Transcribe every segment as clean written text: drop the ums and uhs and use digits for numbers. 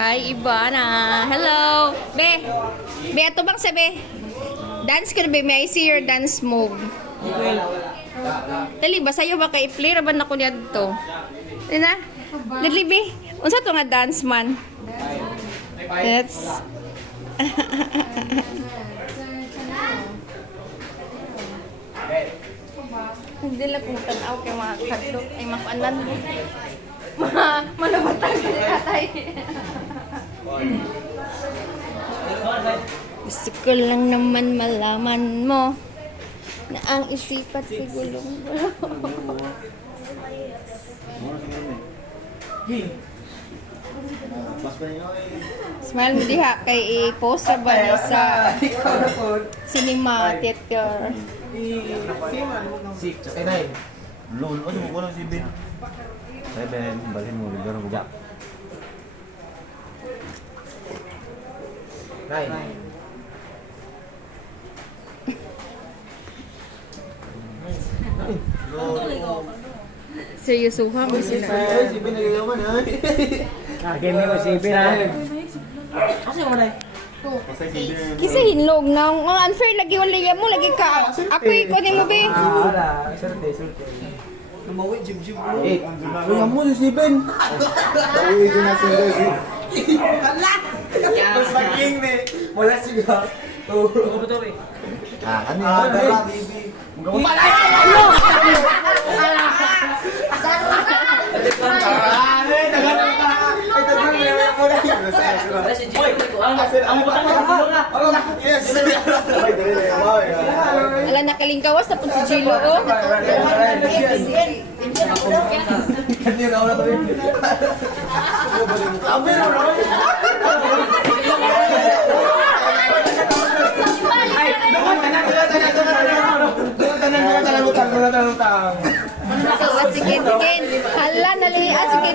Hi, Ivana. Hello. Be. Be, ato bang sabi? Dance ka na, be. May I see your dance move? Dali, basayo ba kay play ra ba na ko niya dito? Dina? Dali, be. Unsa to nga dance man? That's... Hindi lang kung tanaw kay mga kadlok ay makuanan mo. Malabatan ka ni tatay. Gusto ko lang naman malaman mo na ang isipat ay gulong-gulong. Smile mo diha kay i-post sa ba niya sa cinema theater. Lol, ano mo ko lang si Ben? Ben, balhin mo, ligar mo dyan. 9. Seryosuhan mo sila. Si Ben nagagaman ha? Game mo si Ben ha? Kasi mo na Kisa hinlog na ang unfair lagi wala mo lagi ka. Ako ikaw ni mo be. wala, surte. Lumawi, jim-jim mo. Kaya mo si Ben. Tawi ko na si Ben. Mas maging ni. Wala siya. Ano yung baby? Ala nakalingkawas na po si Jilo oh. Sige. Hala naliha sige.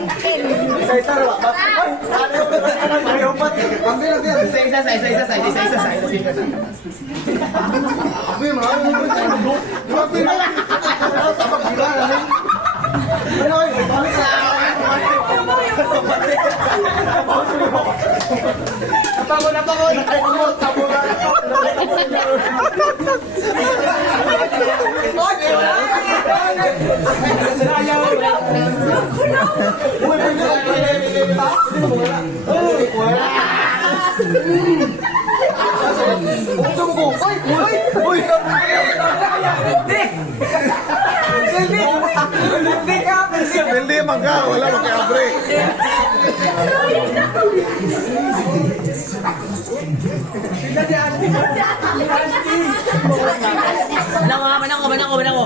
Hindi mangga, wala mag-abre. Manako.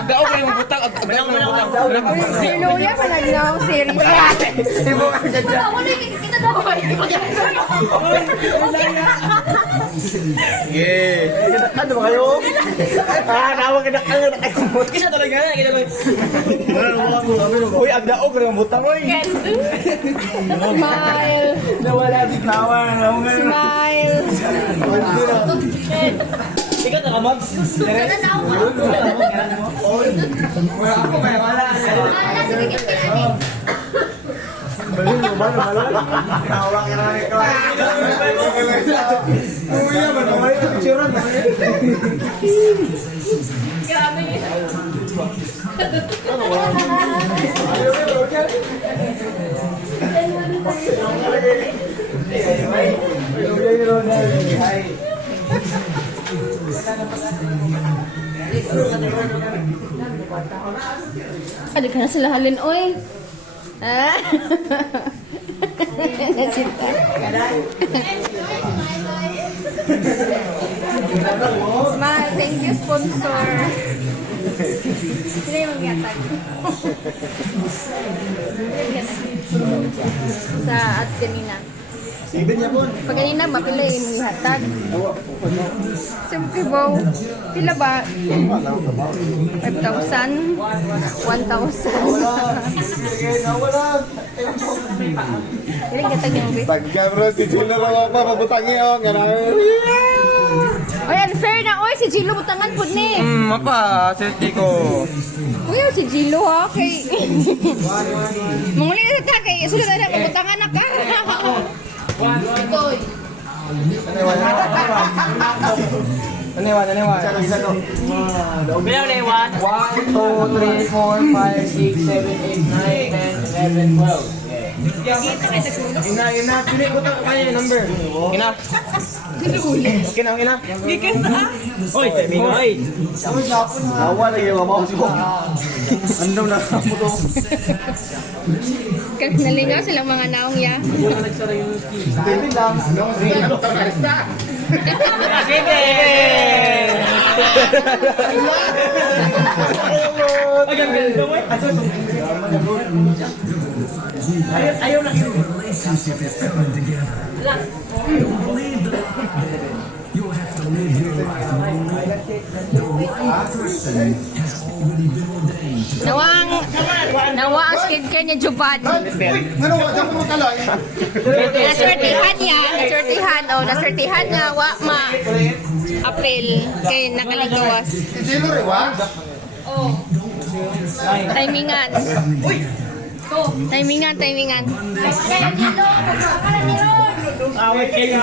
Agdaog lang yung butang. Jilo ya panagnaw series. Yeah. Ano ba kayo? Nawag ka na ang Kisa talaga na, kita ba? Uy, agdaog lang yung butang, oy. Smile. Nawala din nawang. Smile. Ikaw na kamag? Wala ako, may wala. Balin mo ba na wala? Nawang ka na rin ka. Uy, yaman na wala yung picturean. Grabe yun. Ada ka na sila halin, oy. Ah. Nasita. Smile, thank you, sponsor. Sino yung magyatag? Sa at kanina. Sibin niya po. Pag kanina, mapila yung ihatag. Siyempre, wow. Pila ba? 5,000? 1,000? Ilang katag yung bit? Tagka bro, si Juno na pa, pabutangi ako. Oy, unfair na. Oy, si Jilo butangan po ni. Mapa, safety ko. Uy, si Jilo ha. Kay... Manguli na sa Sulod na mabutangan na ka. Itoy. Aniwan. Bilang na iwan. 1, 2, 3, 4, 5, 6, 7, 8, 9, 10, 11, 12. Ina. Pili ko ito kanya yung number. Ina. Okay na. Gikas ah. Oy, Temigo. Oy. Nawa na yung mouse ko. Ano na mo to? Kasi nalingaw silang mga naong ya. Steven lang. Ano ka na? Sige! Ay, ang ganda mo eh. Ayaw na. Nawa ang skincare niya Jubat. Ano wa sa mo kalay? Nasertihan niya, nasertihan nga wa ma April kay nakaligawas. Sino rin wa? Timingan. Awit kayo.